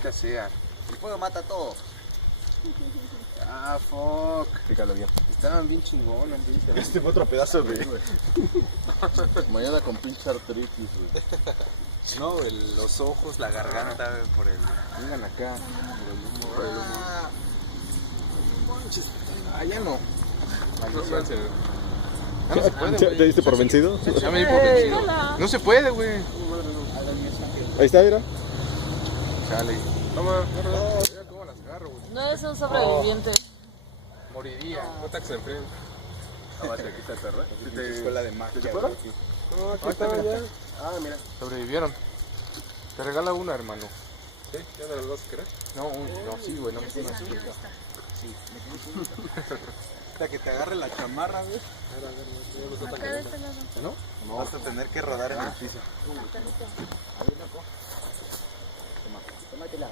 Maldita sea. El fuego mata todo. Ah, fuck. Pícalo bien. Estaban bien chingones, ¿viste? Este fue otro pedazo, güey. Mañana con pinche artritis, güey. No, los ojos, la garganta, por el... Vengan acá. Por el humo. Ah, ya no. Maldición. Ya no se puede, güey. ¿Te diste por vencido? Ya me di por vencido. No se puede, güey. Ahí está, mira. Chale. Toma, mira cómo las agarro, güey. No es un sobreviviente. Moriría. No te se enfrente. Aquí está el perro. Escuela de magia. ¿Te fuera? No, aquí está, ya. Ah, mira. Sobrevivieron. Te regala una, hermano. ¿Sí? ¿Ya me los vas a querer? No, no, sí, güey, no me una. Hasta que te agarre la chamarra, güey. Acá de este lado. ¿No? Vas a tener que rodar en el piso. Tómatela.